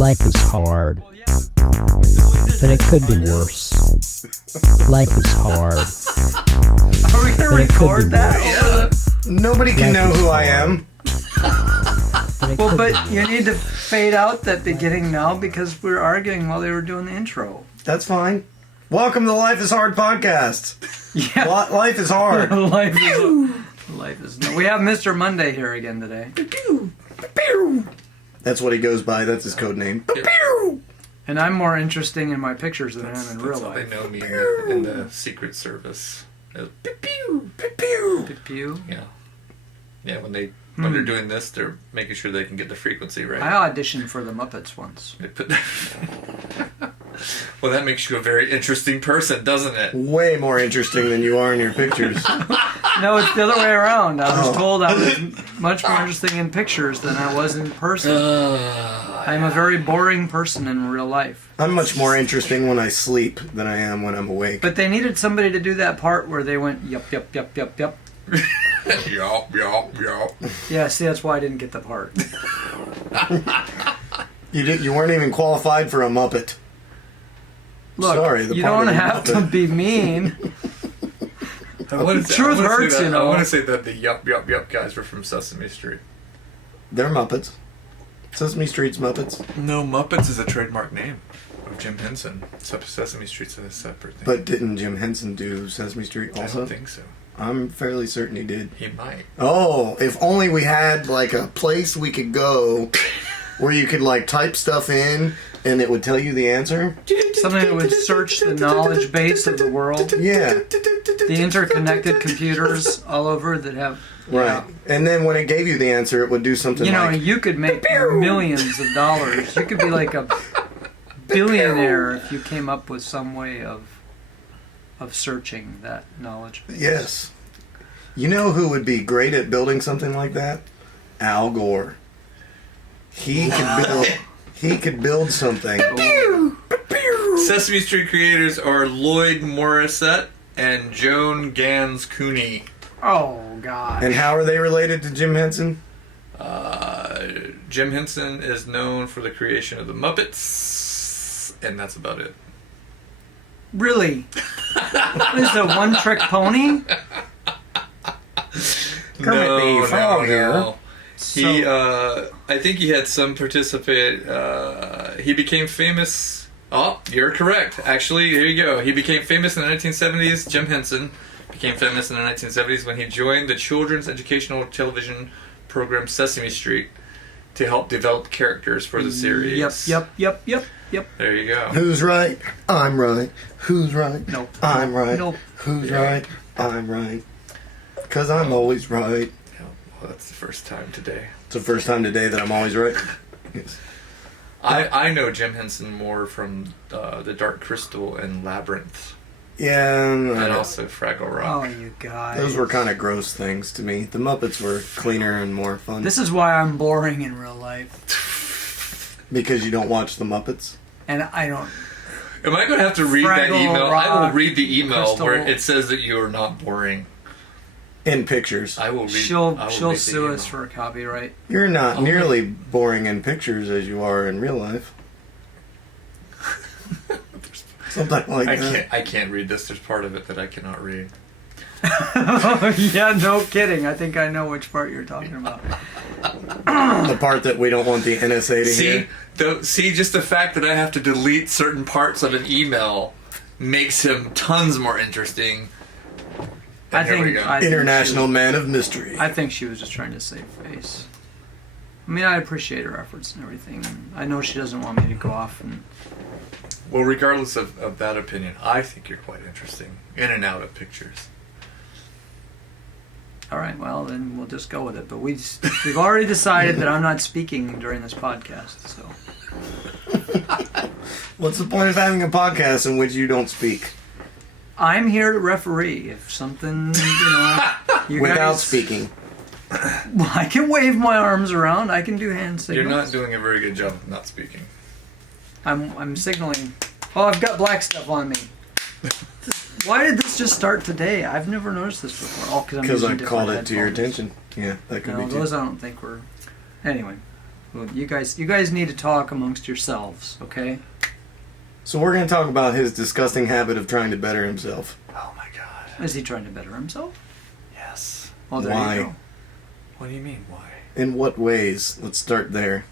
Life is hard, but it could be worse. Life is hard, Are we going to record that? Yeah. Nobody can know who I am. Well, but you need to fade out that beginning now because we were arguing while they were doing the intro. That's fine. Welcome to the Life is Hard podcast. Yeah. Life is hard. Life is. No. We have Mr. Monday here again today. That's what he goes by. That's his code name. And I'm more interesting in my pictures than I am in real That's how life. they know me in the Secret Service. Pew, Pew. Yeah. Yeah, when they're doing this, they're making sure they can get the frequency right. I auditioned for the Muppets once. They put well, that makes you a very interesting person, doesn't it? Way more interesting than you are in your pictures. No, it's the other way around. I was told I was much more interesting in pictures than I was in person. I'm a very boring person in real life. I'm much more interesting when I sleep than I am when I'm awake. But they needed somebody to do that part where they went, yup, yup, yup, yup, yup. Yup. Yeah, see, that's why I didn't get the part. You weren't even qualified for a Muppet. Look, Sorry, you don't have to be mean. Truth hurts, you know. I want to say that the yup guys were from Sesame Street. They're Muppets. Sesame Street's Muppets. No, Muppets is a trademark name of Jim Henson. Sesame Street's a separate thing. But didn't Jim Henson do Sesame Street also? I don't think so. I'm fairly certain he did. He might. Oh, if only we had like a place we could go where you could like type stuff in and it would tell you the answer. Something that would search the knowledge base of the world. Yeah. The interconnected computers all over that have... Right. And then when it gave you the answer, it would do something You know, like... you could make millions of dollars. You could be like a billionaire if you came up with some way of searching that knowledge base. Yes. You know who would be great at building something like that? Al Gore. He could build something. Sesame Street creators are Lloyd Morissette and Joan Gans Cooney. Oh, God. And how are they related to Jim Henson? Jim Henson is known for the creation of the Muppets, and that's about it. Really? What is a one-trick pony? Kermit the Frog here. He, I think he had some participate. He became famous. Oh, you're correct. Actually, here you go. He became famous in the 1970s. Jim Henson became famous in the 1970s when he joined the children's educational television program Sesame Street to help develop characters for the series. Yep. There you go. Who's right? I'm right. Who's right? Nope. I'm right. Nope. Who's right? I'm right. Because I'm always right. Well, that's the first time today. It's the first time today that I'm always right. Yes. I know Jim Henson more from The Dark Crystal and Labyrinth. Yeah. And also Fraggle Rock. Oh, you guys. Those were kind of gross things to me. The Muppets were cleaner and more fun. This is why I'm boring in real life. Because you don't watch the Muppets? And I don't... Am I going to have to read that Fraggle email? Rock, I will read the email Crystal. where it says that you are not boring. In pictures. I will read. She'll read sue the us for copyright. You're not nearly boring in pictures as you are in real life. Something like that. I can't read this. There's part of it that I cannot read. Yeah, no kidding. I think I know which part you're talking about. The part that we don't want the NSA to hear. See, just the fact that I have to delete certain parts of an email makes him tons more interesting. I think International Man of Mystery. I think she was just trying to save face. I mean, I appreciate her efforts and everything. I know she doesn't want me to go off and... Well, regardless of that opinion, I think you're quite interesting. In and out of pictures. All right, well, then we'll just go with it. But we've already decided that I'm not speaking during this podcast, so... What's the point of having a podcast in which you don't speak? I'm here to referee. If something, you Without guys... speaking. Well, I can wave my arms around. I can do hand signals. You're not doing a very good job of not speaking. I'm signaling. Oh, I've got black stuff on me. Why did this just start today? I've never noticed this before. Oh, because I called it to your attention. Yeah, that could be too. Those I don't think were... Anyway. Well, you guys need to talk amongst yourselves, okay? So we're going to talk about his disgusting habit of trying to better himself. Oh my god. Is he trying to better himself? Yes. Well, there Why? you go. What do you mean, why? In what ways? Let's start there.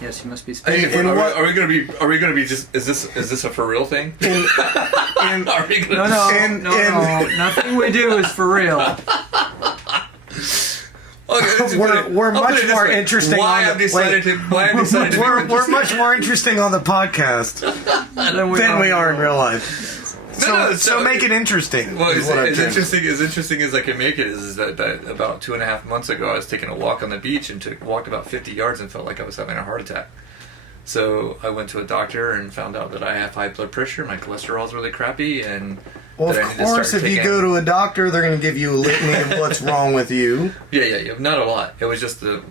Yes, he must be Hey, specific. are we gonna be just is this a for real thing? Are we gonna No. Nothing we do is for real. Okay, We're I'll put much it this more way. interesting Why on the- I've decided wait. to why I've decided to be We're much more interesting on the podcast Than than we are in real life. So make it interesting. Well, is what I'm as saying. interesting as I can make it is that about 2.5 months ago I was taking a walk on the beach and walked about 50 yards and felt like I was having a heart attack. So I went to a doctor and found out that I have high blood pressure, my cholesterol's really crappy, and Well, that of I need to course, start if you taking- go to a doctor, they're going to give you a litany of what's wrong with you. Yeah, not a lot. It was just the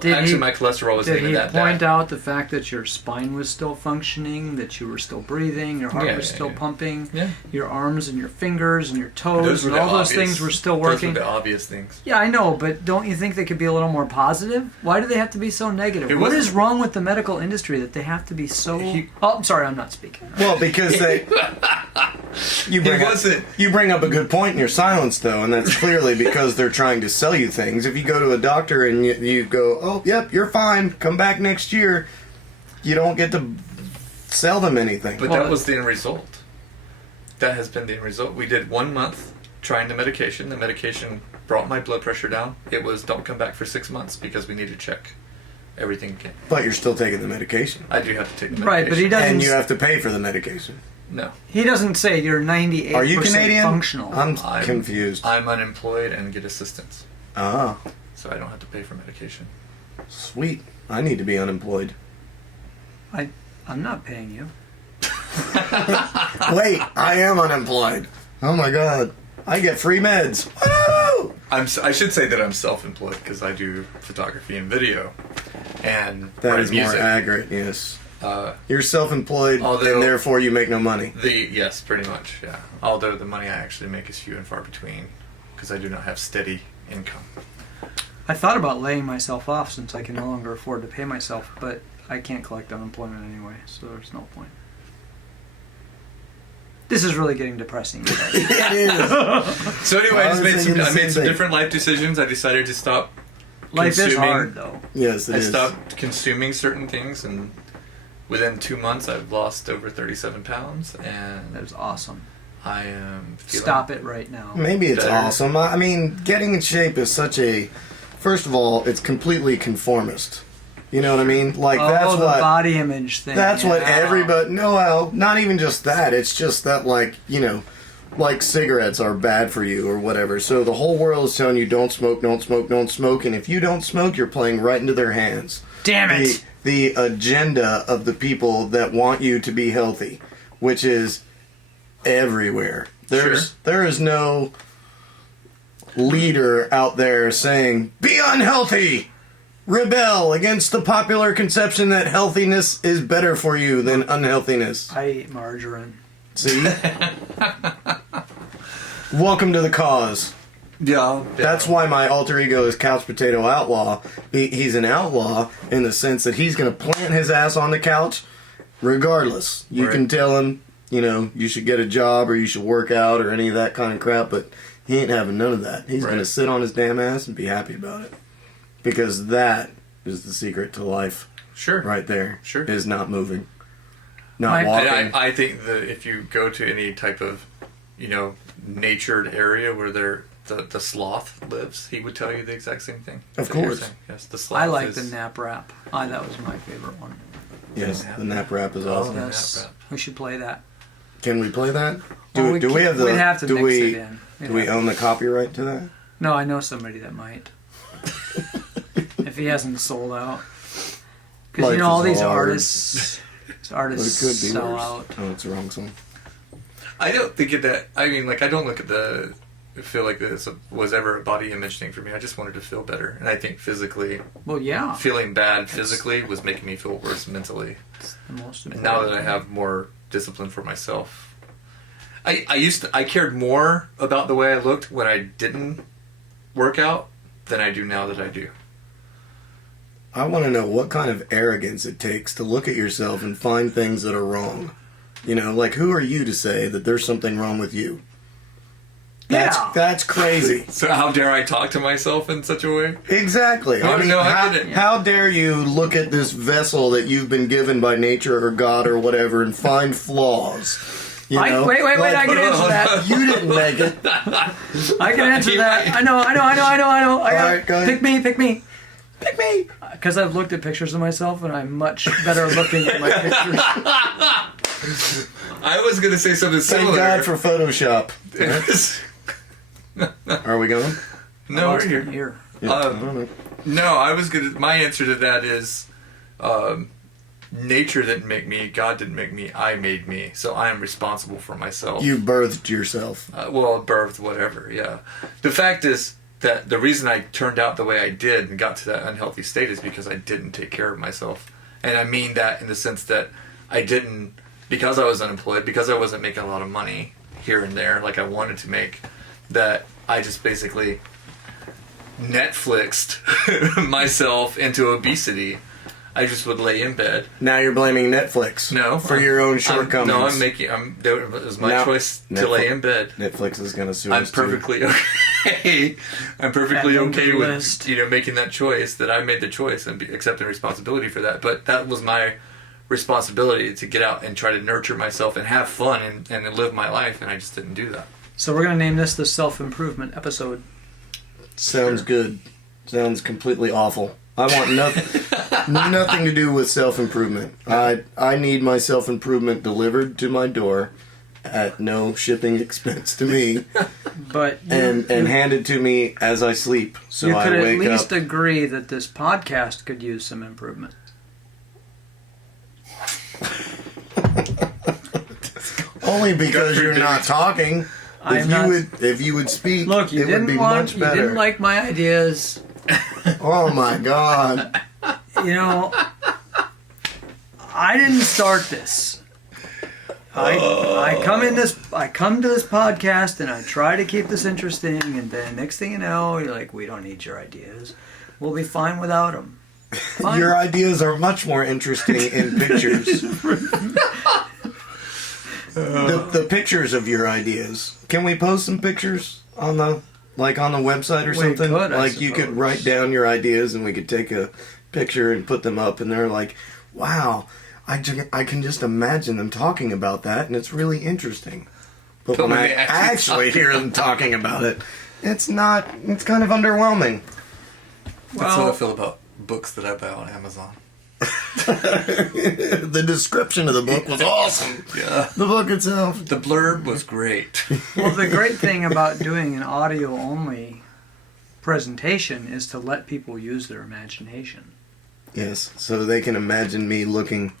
Did actually he- my cholesterol wasn't Did even he that point bad. out the fact that your spine was still functioning, that you were still breathing, your heart Yeah, was yeah, still yeah. pumping, Yeah. your arms and your fingers and your toes Those were and the all those obvious- things were still Those working? were the obvious things. Yeah, I know, but don't you think they could be a little more positive? Why do they have to be so negative? It What wasn't- is wrong with the medical industry that they have to be so... Oh, I'm sorry, I'm not speaking. Well, because you bring up a good point in your silence, though, and that's clearly because they're trying to sell you things. If you go to a doctor and you go, "Oh, yep, you're fine. Come back next year," you don't get to sell them anything. But that was the end result. That has been the end result. We did 1 month trying the medication. The medication brought my blood pressure down. It was don't come back for 6 months because we need to check everything again. But you're still taking the medication, I do have to take the medication. Right, but he doesn't... and you have to pay for the medication. No. He doesn't say you're 98% Are you Canadian? functional. I'm confused. I'm unemployed and get assistance. Ah, So I don't have to pay for medication. sweet. I need to be unemployed. I'm not paying you. Wait, I am unemployed. Oh my god. I get free meds. Woo! I should say that I'm self-employed because I do photography and video, and That write is more music. accurate, yes. Uh, You're self-employed, Although- and therefore you make no money. yes, pretty much, yeah. Although the money I actually make is few and far between because I do not have steady income. I thought about laying myself off since I can no longer afford to pay myself, but I can't collect unemployment anyway, so there's no point. This is really getting depressing. It is. So anyway, I I was thinking the made same some thing. different life decisions. I decided to stop Life is consuming. hard, though. Yes, it I is. stopped consuming certain things, and within 2 months, I've lost over 37 pounds, That and is awesome. I am feeling Stop it right now. Maybe it's better. awesome. I mean, getting in shape is such a... First of all, it's completely conformist. You know what I mean? Like, that's the what... body image thing. That's what yeah. everybody... No, well, not even just that. It's just that, like, you know, like cigarettes are bad for you or whatever. So the whole world is telling you don't smoke, don't smoke, don't smoke. And if you don't smoke, you're playing right into their hands. Damn it! The agenda of the people that want you to be healthy, which is everywhere. There is no leader out there saying, be unhealthy! Rebel against the popular conception that healthiness is better for you than unhealthiness. I eat margarine. See? Welcome to the cause. Yeah. That's why my alter ego is Couch Potato Outlaw. He's an outlaw in the sense that he's going to plant his ass on the couch regardless. You Right. can tell him, you know, you should get a job or you should work out or any of that kind of crap, but he ain't having none of that. He's going to Right. sit on his damn ass and be happy about it. Because that is the secret to life Sure. right there. Sure. Is not moving. Not I- walking. I think that if you go to any type of, you know, natured area where the sloth lives, he would tell you the exact same thing. Of that you're course. saying. Yes, the sloth I like is, the nap rap. That was my favorite one. Yes, the nap rap is Oh, awesome. yeah. Yes, rap. we should play that. Can we play that? Well, Do we have the? We'd have to do mix we? it in. We'd Do we have to. own the copyright to that? No, I know somebody that might. If he hasn't sold out. Because Life you know all is these hard. artists But it could be sell worse. out. Oh, it's the wrong song. I don't think of that. I mean, like, I don't look at feel like this was ever a body image thing for me. I just wanted to feel better, and I think physically, Well, yeah. feeling bad physically was making me feel worse mentally. The most And important. now that I have more discipline for myself, I cared more about the way I looked when I didn't work out than I do now that I do. I want to know what kind of arrogance it takes to look at yourself and find things that are wrong. You know, like, who are you to say that there's something wrong with you? That's crazy. So how dare I talk to myself in such a way? Exactly. I mean, how dare you look at this vessel that you've been given by nature or God or whatever and find flaws? You know? Wait, I can answer that. You didn't make it. I can answer that. I know. Alright, go ahead. Pick me. Because I've looked at pictures of myself and I'm much better looking at my pictures. I was going to say something similar. Thank God for Photoshop. Are we going? No, we're Here. Yeah, I don't know. No, I was going to... My answer to that is... nature didn't make me, God didn't make me, I made me. So I am responsible for myself. You birthed yourself. Birthed, whatever, yeah. The fact is that the reason I turned out the way I did and got to that unhealthy state is because I didn't take care of myself. And I mean that in the sense that I didn't, because I was unemployed, because I wasn't making a lot of money here and there like I wanted to make, that I just basically Netflixed myself into obesity. I just would lay in bed. Now you're blaming Netflix. No, for your own shortcomings. It was my choice to lay in bed. Netflix is going to sue I'm us perfectly okay. I'm perfectly okay with making that choice. That I made the choice and accepting responsibility for that. But that was my responsibility to get out and try to nurture myself and have fun and live my life. And I just didn't do that. So we're going to name this the self-improvement episode. Sounds good. Sounds completely awful. I want nothing to do with self-improvement. I need my self-improvement delivered to my door at no shipping expense to me, but and handed to me as I sleep. So you could I wake at least up. agree that this podcast could use some improvement. Only because you're not talking. If you would speak, look, it would be much better. You didn't like my ideas. Oh my God. You know, I didn't start this. I come to this podcast and I try to keep this interesting, and then next thing you know, you're like, we don't need your ideas. We'll be fine without them. Fine. Your ideas are much more interesting in pictures. The pictures of your ideas. Can we post some pictures on the website or something? You could write down your ideas and we could take a picture and put them up, and they're like, wow, I can just imagine them talking about that, and it's really interesting. But when I actually hear them talking about it, it's kind of underwhelming. That's how I feel about books that I buy on Amazon. The description of the book was awesome. Yeah. The book itself. The blurb was great. Well, the great thing about doing an audio-only presentation is to let people use their imagination. Yes, so they can imagine me looking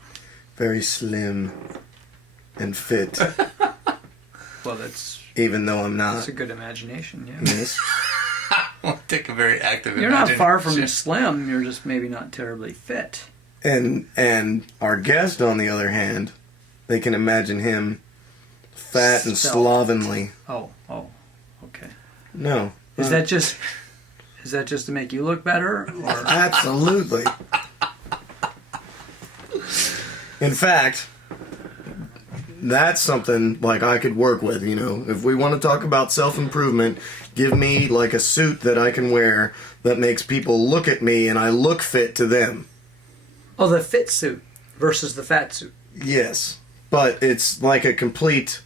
very slim and fit. Well, that's... Even though I'm not. That's a good imagination, yeah. Yes. I'll take a very active You're not far from slim, you're just maybe not terribly fit. And our guest, on the other hand, they can imagine him fat and slovenly. Oh, okay. No. Is that just to make you look better? Or? Absolutely. In fact, that's something I could work with, If we want to talk about self-improvement, give me a suit that I can wear that makes people look at me and I look fit to them. Oh, the fit suit versus the fat suit. Yes, but it's a complete,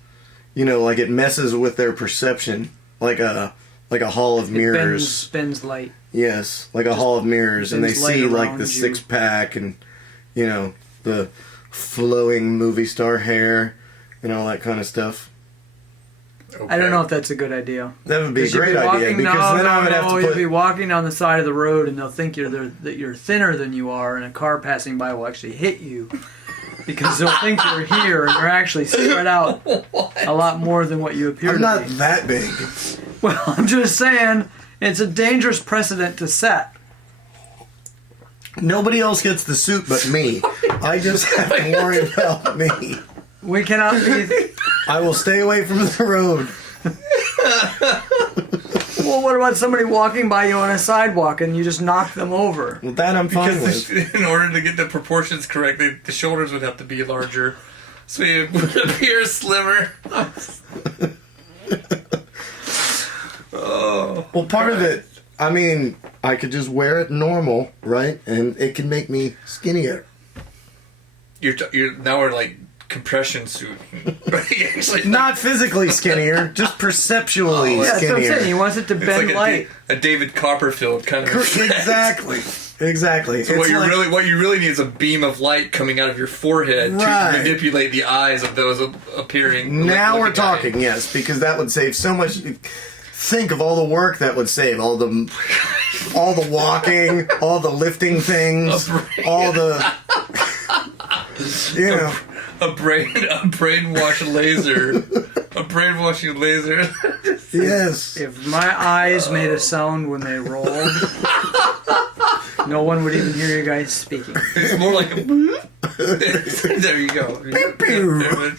it messes with their perception, like a hall of mirrors. Spins light. Yes, like a hall of mirrors, and they see the six-pack and the flowing movie star hair and all that kind of stuff. Okay. I don't know if that's a good idea. That would be a great idea, because then I would have to you'll be walking down the side of the road and they'll think that you're thinner than you are, and a car passing by will actually hit you because they'll think you're here and you're actually spread out a lot more than what you appear to be. I'm not that big. Well, I'm just saying, it's a dangerous precedent to set. Nobody else gets the suit but me. I just have to worry about me. We cannot be... I will stay away from the road. Well, what about somebody walking by you on a sidewalk and you just knock them over? Well, that I'm fine with. Because in order to get the proportions correct, the shoulders would have to be larger. So you would appear slimmer. Oh. Well, part of it, I mean, I could just wear it normal, right? And it can make me skinnier. You're now we're like compression suit. Actually, Not physically skinnier, just perceptually Yeah, that's what I'm skinnier. saying. He wants it to it's bend like light. a David Copperfield kind of effect. Exactly. So what you really need is a beam of light coming out of your forehead Right. to manipulate the eyes of those appearing. Now we're looking at talking, it. yes, because that would save so much. Think of all the work that would save, all the walking, all the lifting things, all the, you know. A brainwashing laser. Yes. If my eyes made a sound when they rolled, no one would even hear you guys speaking. It's more like a. There you go. I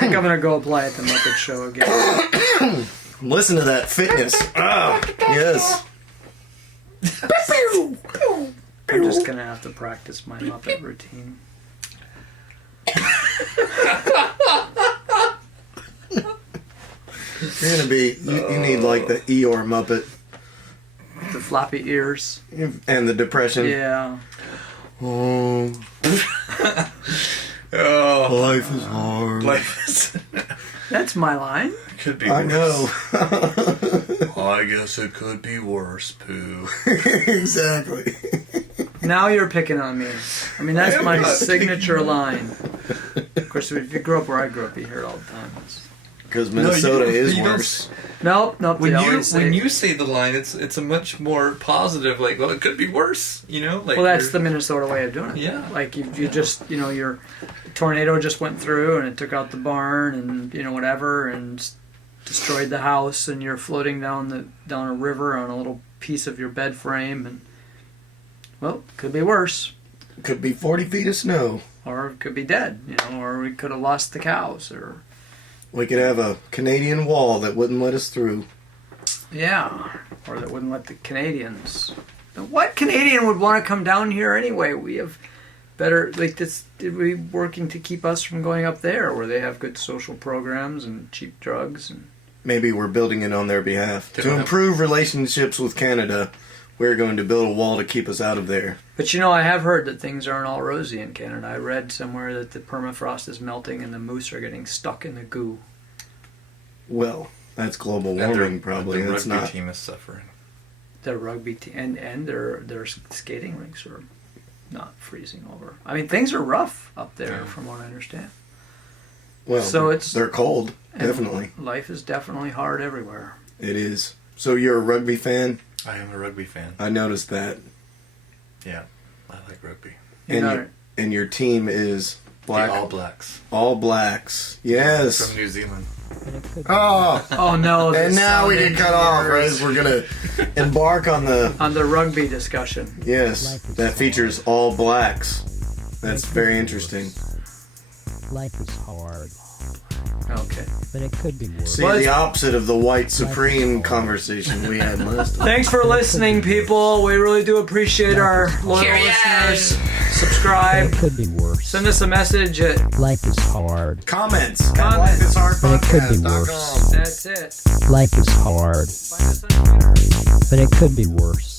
think I'm gonna go apply at the Muppet Show again. Listen to that fitness. Ah, yes. I'm just gonna have to practice my Muppet routine. You're gonna be. You need like the Eeyore Muppet The floppy ears. and the depression. Yeah. Oh, Oh, life is hard. life is. That's my line. Could be. I know. I guess it could be worse, Pooh. Exactly. Now you're picking on me. I mean, that's my not signature line. Of course, if you grew up where I grew up, you hear it all the time. Because Minnesota is you don't- worse. Nope. When they you always say- when you say the line, it's a much more positive. Like, well, it could be worse. You know, like. Well, that's you're- the Minnesota way of doing it. Yeah. Like you just, your tornado just went through and it took out the barn and whatever and destroyed the house and you're floating down a river on a little piece of your bed frame and well, could be worse. Could be 40 feet of snow. Or it could be dead, or we could have lost the cows or We could have a Canadian wall that wouldn't let us through. yeah. Or that wouldn't let the Canadians. What Canadian would want to come down here anyway? We have better did we working to keep us from going up there where they have good social programs and cheap drugs and Maybe we're building it on their behalf. They To don't have- improve relationships with Canada, we're going to build a wall to keep us out of there. But I have heard that things aren't all rosy in Canada. I read somewhere that the permafrost is melting and the moose are getting stuck in the goo. Well, that's global and their- warming, probably. and the That's rugby not. team is suffering. Their rugby team and their skating rinks are not freezing over. I mean, things are rough up there, Yeah. from what I understand. Well, So it's- they're cold, And definitely. life is definitely hard everywhere. It is. So you're a rugby fan? I am a rugby fan. I noticed that. Yeah, I like rugby. You're And not- your, and your team is black. The All Blacks All Blacks. Yes. from New Zealand. Oh, Oh no! the and now we sound get cut off, right? engineers We're gonna embark on the on the rugby discussion. yes that features all blacks. That's very interesting. Life is hard, Okay. but it could be worse. See, Well, the opposite of the white supreme conversation we had last time. Thanks for listening, people. We really do appreciate our loyal listeners. Subscribe. It could be worse. Send us a message at. Life is hard. Comments. Comments. But it could be LifeIsHardPodcast.com. worse. That's it. Life is hard, Find us on Twitter. but it could be worse.